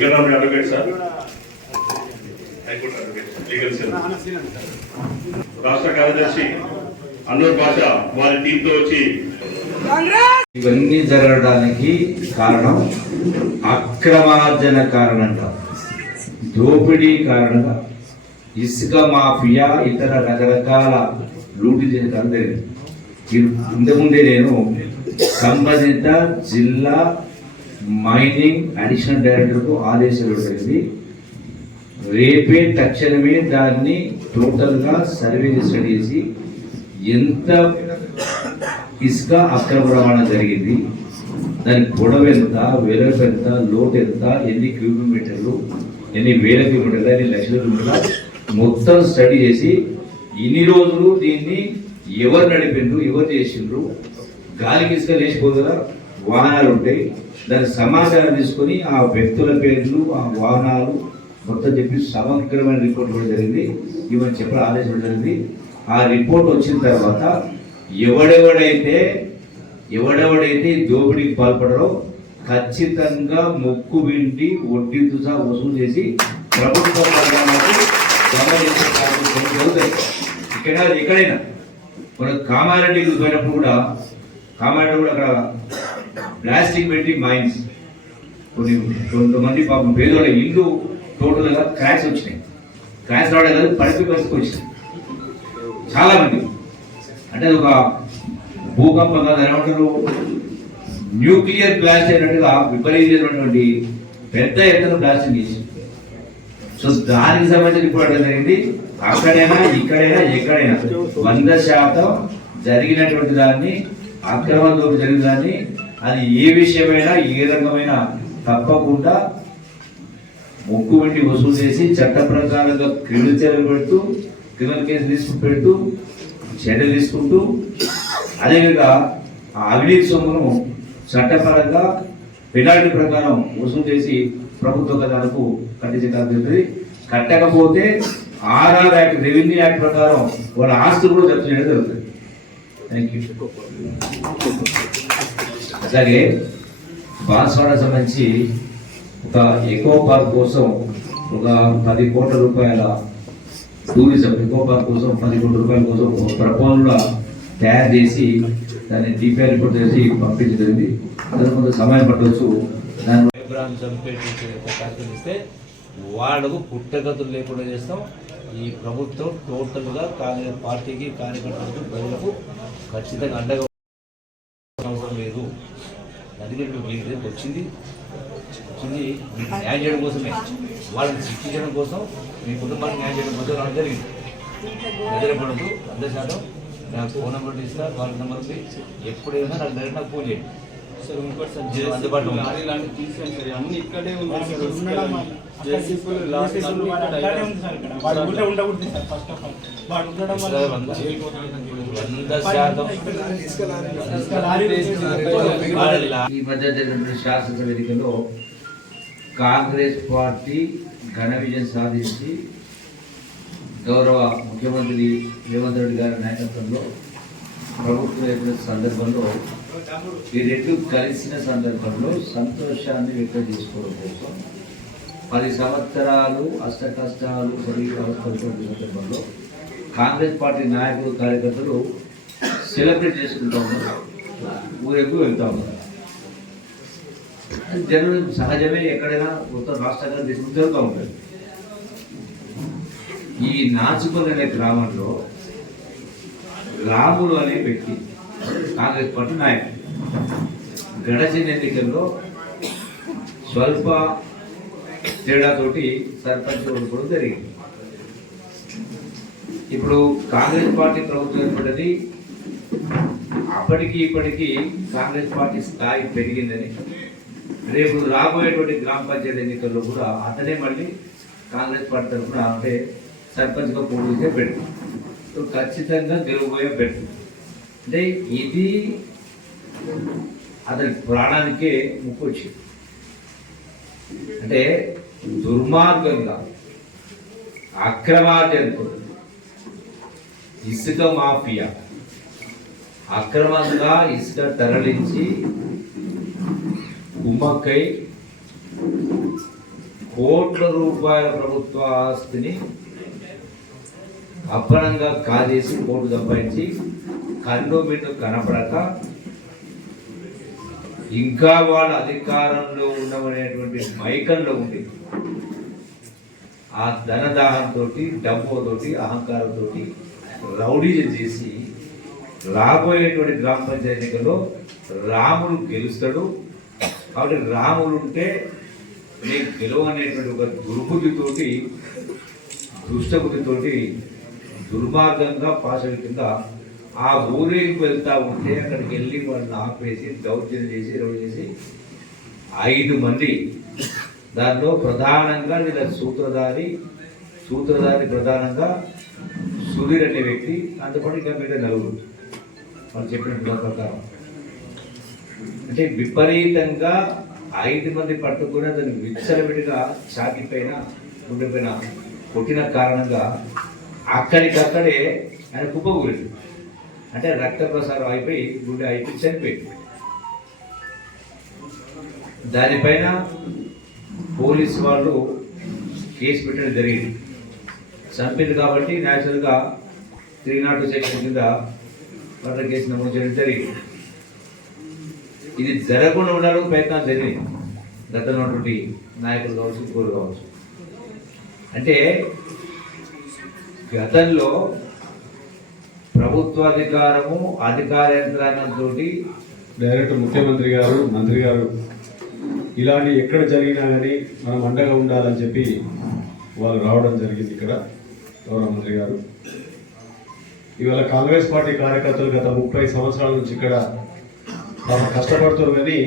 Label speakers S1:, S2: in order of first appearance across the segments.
S1: Venkataramayya advocate sir high court advocate legal cell రాష్ట్ర కార్యదర్శి అన్నూరు భాష వారి టీంతో వచ్చి
S2: ఇవన్నీ జరగడానికి కారణం అక్రమార్జన కారణంగా దోపిడీ కారణంగా ఇసుక మాఫియా ఇతర రకరకాల లూటి చేయడం జరిగింది. ఇంతకుముందే నేను సంబంధిత జిల్లా మైనింగ్ అడిషనల్ డైరెక్టర్కు ఆదేశాలు జరిగింది రేపే తక్షణమే దాన్ని టోటల్గా సర్వే స్టడీ చేసి ఎంత ఇసుక అక్రమ రవాణా జరిగింది దాని పొడవు ఎంత వెలుపు ఎంత లోటు ఎంత ఎన్ని కిలోమీటర్లు ఎన్ని వేల కిలోమీటర్లు ఎన్ని లక్షల కిలోమీటర్లు మొత్తం స్టడీ చేసి ఇన్ని రోజులు దీన్ని ఎవరు నడిపిండ్రు ఎవరు చేసిండ్రు? గాలికి ఇసుక లేచిపోదు వాహనాలు ఉంటాయి దాని సమాచారం తీసుకొని ఆ వ్యక్తుల పేర్లు ఆ వాహనాలు మొత్తం చెప్పి సమగ్రమైన రిపోర్ట్ కూడా జరిగింది. ఇవన్నీ చెప్పడం ఆదేశం జరిగింది. ఆ రిపోర్ట్ వచ్చిన తర్వాత ఎవడెవడైతే ఎవడెవడైతే దోపిడీకి పాల్పడరో ఖచ్చితంగా మొక్కు వింటి వడ్డీతో సహా వసూలు చేసి ప్రభుత్వ జరుగుతాయి ఇక్కడ ఎక్కడైనా మన కామారెడ్డికి పోయినప్పుడు కూడా కామారెడ్డి కూడా అక్కడ ప్లాస్టిక్ పెట్టి మైన్స్. కొన్ని కొంతమంది పాపం పేదోళ్ళ ఇల్లు టోటల్గా క్రాష్ వచ్చినాయి. క్రాష్ రావడం కాదు పరిస్థితి పరిస్థితి వచ్చినాయి చాలా మంది అంటే అది ఒక భూకంపం కాదు ఏమంటారు న్యూక్లియర్ బ్లాస్ట్ అయినట్టుగా విపరీతమైనటువంటి పెద్ద ఎత్తున బ్లాస్టింగ్ చేసి సో దానికి సంబంధించిన రిపోర్ట్ జరిగింది అక్కడైనా ఇక్కడైనా ఎక్కడైనా వంద శాతం జరిగినటువంటి దాన్ని అక్రమంతో జరిగిన దాన్ని అది ఏ విషయమైనా ఏ రకమైన తప్పకుండా ముక్కు పెట్టి వసూలు చేసి చట్ట ప్రకారంగా క్రిమినల్ చర్యలు పెడుతూ క్రిమినల్ కేసు తీసుకు పెడుతూ చర్యలు తీసుకుంటూ అదేవిధంగా ఆ అవినీతి సొమ్మును చట్టపరంగా పెనాల్టీ ప్రకారం వసూలు చేసి ప్రభుత్వ గతాలకు కట్టించగలుగుతుంది కట్టకపోతే ఆర్ఆర్ యాక్ట్ రెవెన్యూ యాక్ట్ ప్రకారం వాళ్ళ ఆస్తులు కూడా జప్తు చేయడం జరుగుతుంది. థ్యాంక్ యూ అలాగే బాన్స్వాడ సంబంధించి ఒక ఎకో పార్క్ కోసం ఒక పది కోట్ల రూపాయల టూరిజం ఎకో పార్క్ కోసం పది కోట్ల రూపాయల కోసం ఒక ప్రపోజల్ తయారు చేసి దాన్ని డీపీఆర్ రిపోర్ట్ చేసి పంపించలేదు దానికి కొంత సమయం పట్టవచ్చు. దాని
S3: విగ్రహాన్ని వాళ్ళకు పుట్టగతులు లేకుండా చేస్తాం. ఈ ప్రభుత్వం టోటల్గా కాంగ్రెస్ పార్టీకి కార్యకర్తలకు ప్రజలకు ఖచ్చితంగా అండగా మీ దగ్గరికి వచ్చింది. వచ్చింది. మీకు న్యాయం చేయడం కోసమే. వాళ్ళని శిక్షించడం కోసం మీ కుటుంబానికి న్యాయం చేయడం కోసం రావడం జరిగింది. నిద్రపడదు వంద శాతం. నాకు ఫోన్ నెంబర్ ఇస్తా వాళ్ళ నెంబర్కి ఎప్పుడైనా నాకు డైరెక్ట్ నాకు ఫోన్ చేయండి.
S4: సార్ ఇంకోటి సార్
S3: జే- అందుబాటులో ఉంది.
S4: Lorry sir. అన్ని ఇక్కడే ఉన్నాయి సార్
S5: ఉండడం
S4: జేసీపీలు లారీ
S5: జేసీపీలు
S4: అన్ని
S5: వాడు
S4: ఇక్కడ
S5: అట్లానే ఉంది సార్ ఇక్కడ. వాడు ఊళ్ళో ఉండకూడదు సార్ ఫస్ట్ ఆఫ్ ఆల్ వాడు ఉండడం వల్ల
S2: ఈ మధ్య జరిగినటువంటి శాసనసభ కాంగ్రెస్ పార్టీ ఘన విజయం సాధించి గౌరవ ముఖ్యమంత్రి రేవంత్ రెడ్డి గారి నాయకత్వంలో ప్రభుత్వం ఏర్పడిన సందర్భంలో ఈ రెండు కలిసిన సందర్భంలో సంతోషాన్ని వ్యక్తం చేసుకోవడం కోసం పది సంవత్సరాలు అష్ట కష్టాలు పడి సందర్భంలో కాంగ్రెస్ పార్టీ నాయకులు కార్యకర్తలు సెలబ్రేట్ చేసుకుంటా ఉన్నారు. ఊరేగు వెళ్తా ఉన్నారు. జనం సహజమే ఎక్కడైనా మొత్తం రాష్ట్రంగా తీసుకుని జరుగుతూ ఉంటుంది ఈ నాచుకొని అనే గ్రామంలో రాములు అనే వ్యక్తి కాంగ్రెస్ పార్టీ నాయకుడు గడచిన ఎన్నికల్లో స్వల్ప తేడాతోటి సర్పంచ్ ఓడిపోవడం జరిగింది. ఇప్పుడు కాంగ్రెస్ పార్టీ ప్రభుత్వం ఏర్పడ్డది. అప్పటికి ఇప్పటికి కాంగ్రెస్ పార్టీ స్థాయి పెరిగిందని రేపు రాబోయేటువంటి గ్రామ పంచాయతీ ఎన్నికల్లో కూడా అతనే మళ్ళీ కాంగ్రెస్ పార్టీ తరఫున అంటే సర్పంచ్గా పోటీ చేసే పెట్టు సో ఖచ్చితంగా గెలవబోయే పెట్టు అంటే ఇది అతని ప్రాణానికే ముప్పు వచ్చింది. అంటే దుర్మార్గంగా అక్రమార్జనతో ఇసుక మాఫియా. అక్రమంగా ఇసుక తరలించి కుమ్మక్కై కోట్ల రూపాయల ప్రభుత్వ ఆస్తిని అప్పనంగా కాజేసి కోర్టు సంపాదించి కన్ను మిన్ను కనపడక ఇంకా వాళ్ళ అధికారంలో ఉండమనేటువంటి మైకంలో ఉండి ఆ ధనదాహంతో డబ్బుతోటి అహంకారంతో రౌడీజం చేసి రాబోయేటువంటి గ్రామ పంచాయతీ ఎన్నికల్లో రాములు గెలుస్తాడు. కాబట్టి రాముడు ఉంటే నేను గెలవనేటువంటి ఒక దుర్బుద్ధితోటి దుష్టబుద్ధితోటి దుర్మార్గంగా పాసల కింద ఆ ఊరికి వెళ్తా ఉంటే అక్కడికి వెళ్ళి వాళ్ళని ఆపేసి దౌర్జన్యం చేసి రౌడీ చేసి ఐదు మంది దాంట్లో ప్రధానంగా వీళ్ళ సూత్రధారి సూత్రధారి ప్రధానంగా సుధీర్ అనే వ్యక్తి అంతపాటు ఇంకా మీద నలుగురు. వాళ్ళు చెప్పిన ప్రకారం. అంటే విపరీతంగా ఐదు మంది పట్టుకుని అతను విచ్చలవిడిగా చాకిపోయిన పైన కొట్టిన కారణంగా అక్కడికక్కడే ఆయన కుప్పకూరింది అంటే రక్త ప్రసారం అయిపోయి గుండె అయిపోయి చనిపోయింది. దానిపైన పోలీస్ వాళ్ళు కేసు పెట్టడం జరిగింది. చంపింది కాబట్టి న్యాచురల్గా త్రీ నాట్ సెక్షన్ కింద మర్డర్ కేసు నమోదు చేయడం జరిగింది. ఇది జరగకుండా ఉండడానికి ప్రయత్నాలు జరిగింది గతంలో ఉన్నటువంటి నాయకులు కావచ్చు ఇంకోరు కావచ్చు. అంటే గతంలో ప్రభుత్వాధికారము అధికార యంత్రాంగంతో
S6: డైరెక్ట్ ముఖ్యమంత్రి గారు మంత్రి గారు ఇలాంటి ఎక్కడ జరిగినా కానీ మనం అండగా ఉండాలని చెప్పి వాళ్ళు రావడం జరిగింది ఇక్కడ. గౌరవ మంత్రి గారు. ఇవాళ కాంగ్రెస్ పార్టీ కార్యకర్తలు గత ముప్పై సంవత్సరాల నుంచి ఇక్కడ చాలా కష్టపడుతున్నారు కానీ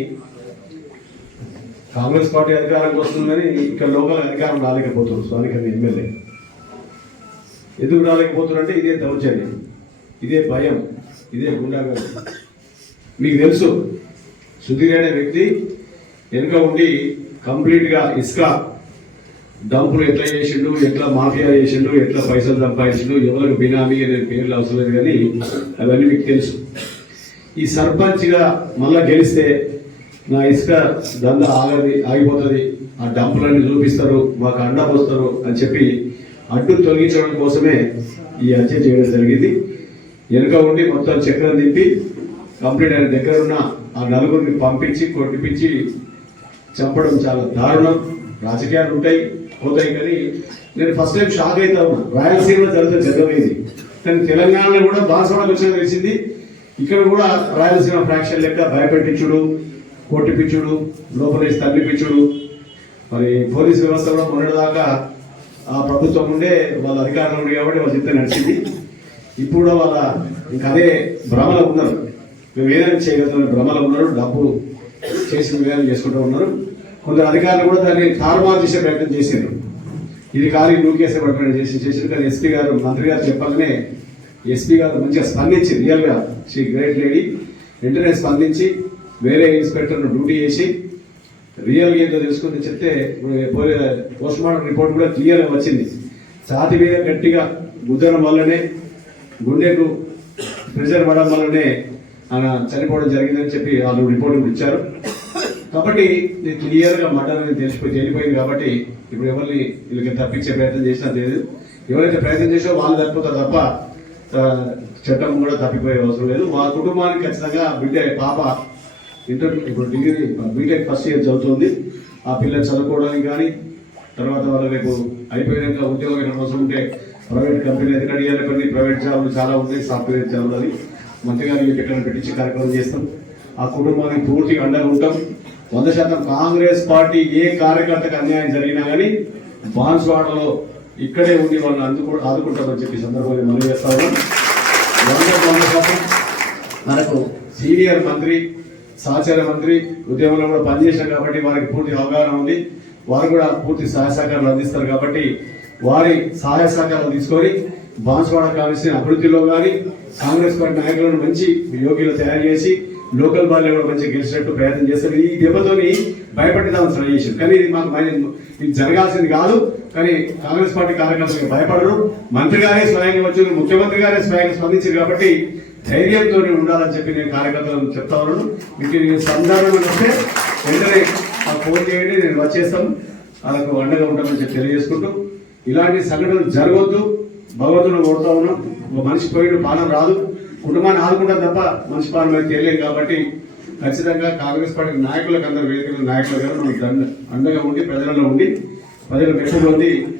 S6: కాంగ్రెస్ పార్టీ అధికారంకి వస్తుంది కానీ ఇక్కడ లోకల్ అధికారం రాలేకపోతున్నారు. స్థానికంగా ఎమ్మెల్యే. ఎందుకు రాలేకపోతున్నారంటే ఇదే దౌర్జన్యం ఇదే భయం ఇదే గుండాగా మీకు తెలుసు సుధీర్ అనే వ్యక్తి వెనుక ఉండి కంప్లీట్గా ఇసుక డంపులు ఎట్లా చేసిండు ఎట్లా మాఫియా చేసిండు ఎట్లా పైసలు సంపాదించిండు ఎవరికి బినామీ అనే పేర్లు అవసరం లేదు కానీ అవన్నీ మీకు తెలుసు. ఈ సర్పంచ్గా మళ్ళా గెలిస్తే నా ఇసుక దంద ఆగది ఆగిపోతుంది ఆ డంపులన్నీ చూపిస్తారు మాకు అండ పోస్తారు అని చెప్పి అడ్డు తొలగించడం కోసమే ఈ హత్య చేయడం జరిగింది. వెనుక ఉండి మొత్తం చక్రం తిప్పి కంప్లీట్ అయిన దగ్గర ఉన్న ఆ నలుగురిని పంపించి కొట్టిపించి చంపడం చాలా దారుణం. రాజకీయాలు ఉంటాయి. పోతాయి కానీ నేను ఫస్ట్ టైం షాక్ అవుతా ఉన్నా. రాయలసీమలో జరుగుతుంది జరగలేదు కానీ తెలంగాణలో కూడా బాన్సవాడకు వచ్చిన తెలిసింది. ఇక్కడ కూడా రాయలసీమ ఫ్రాక్షన్ లెక్క భయపెట్టించుడు కొట్టిపించుడు లోపలేసి తల్లిపించుడు మరి పోలీస్ వ్యవస్థ కూడా మొన్నటిదాకా ఆ ప్రభుత్వం ఉండే వాళ్ళ అధికారంలో ఉండే కాబట్టి వాళ్ళు చెప్తే నడిచింది. ఇప్పుడు కూడా వాళ్ళ ఇంకా అదే భ్రమలో ఉన్నారు. మేము ఏదైనా చేయగలుగుతాం భ్రమలో ఉన్నారు. డబ్బు చేసిన విధానం చేసుకుంటూ ఉన్నారు. కొందరు అధికారులు కూడా దాన్ని తారుమారు చేసే ప్రయత్నం చేశారు. ఇది కాలి నూకేసే ప్రయత్నం చేసి చేసారు కానీ ఎస్పీ గారు మంత్రి గారు చెప్పాలనే ఎస్పీ గారు మంచిగా స్పందించి రియల్గా షీ గ్రేట్ లేడీ వెంటనే స్పందించి వేరే ఇన్స్పెక్టర్ను డ్యూటీ చేసి రియల్ ఏదో తెలుసుకుని చెప్తే పోస్ట్ మార్టం రిపోర్ట్ కూడా క్లియర్గా వచ్చింది. ఛాతి మీద గట్టిగా గుద్దడం వల్లనే గుండెకు ప్రెషర్ పడడం వల్లనే ఆయన చనిపోవడం జరిగిందని చెప్పి వాళ్ళు రిపోర్ట్ ఇచ్చారు. కాబట్టి ఇది క్లియర్గా మర్డర్ అనేది తెలిసిపోయి తెలిపోయింది కాబట్టి ఇప్పుడు ఎవరిని వీళ్ళకి తప్పించే ప్రయత్నం చేసినా లేదు. ఎవరైతే ప్రయత్నం చేసో వాళ్ళు తప్పిపోతారు తప్ప చట్టం కూడా తప్పిపోయే అవసరం లేదు. మా కుటుంబానికి ఖచ్చితంగా బిడ్డ పాప ఇంటర్ ఇప్పుడు డిగ్రీ బీటెక్ ఫస్ట్ ఇయర్ చదువుతుంది. ఆ పిల్లలు చదువుకోవడానికి కానీ తర్వాత వాళ్ళు రేపు అయిపోయాక ఉద్యోగం అవసరం ఉంటే ప్రైవేట్ కంపెనీ ఎందుకంటే ఇవాళ కొన్ని ప్రైవేట్ జాబ్లు చాలా ఉన్నాయి సాఫ్ట్వేర్ జాబ్లు అని. మంచిగా మీకు ఎక్కడ పెట్టించి కార్యక్రమం చేస్తాం. ఆ కుటుంబానికి పూర్తిగా అండగా ఉంటాం. వంద శాతం కాంగ్రెస్ పార్టీ ఏ కార్యకర్తకు అన్యాయం జరిగినా కానీ బాన్స్వాడలో ఇక్కడే ఉండి వాళ్ళని అందుకు ఆదుకుంటామని చెప్పి సందర్భంగా మనం చేస్తాము వంద వంద శాతం మనకు సీనియర్ మంత్రి సహచార మంత్రి ఉద్యమంలో కూడా పనిచేశారు కాబట్టి వారికి పూర్తి అవగాహన ఉంది. వారు కూడా పూర్తి సహాయ సహకారాలు అందిస్తారు కాబట్టి వారి సహాయ సహకారాలు తీసుకొని బాన్స్వాడ కావాల్సిన అభివృద్ధిలో కానీ కాంగ్రెస్ పార్టీ నాయకులను మంచి యోగ్యులు తయారు చేసి లోకల్ బాల్ కూడా మంచిగా గెలిచినట్టు ప్రయత్నం చేస్తారు ఈ దెబ్బతోని భయపెట్టడానికి ట్రై చేశారు కానీ ఇది మాకు ఇది జరగాల్సింది కాదు. కానీ కాంగ్రెస్ పార్టీ కార్యకర్తలకు భయపడరు. మంత్రి గారే స్వయంగా వచ్చారు. ముఖ్యమంత్రి గారే స్వయంగా స్పందించారు కాబట్టి ధైర్యంతో ఉండాలని చెప్పి నేను కార్యకర్తలను చెప్తా ఉన్నాను. మీకు ఈ సందర్భం వస్తే వెంటనే ఆ ఫోన్ చేయండి. నేను వచ్చేస్తాం వాళ్ళకు అండగా ఉంటామని చెప్పి తెలియజేసుకుంటూ ఇలాంటి సంఘటనలు జరగవద్దు భగవంతుని కొడతా ఉన్నాం. ఒక మనిషి పోయిన పాలన రాదు. కుటుంబాన్ని ఆదుకుంటాం తప్ప మనిషి పాలన తెలియదు కాబట్టి ఖచ్చితంగా కాంగ్రెస్ పార్టీ నాయకులకు అందరూ వేదికల నాయకులుగా మనం అండగా ఉండి ప్రజలలో ఉండి ప్రజలకు ఎక్కువ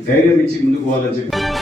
S6: ధైర్యం ఇచ్చి ముందుకు పోవాలని చెప్పి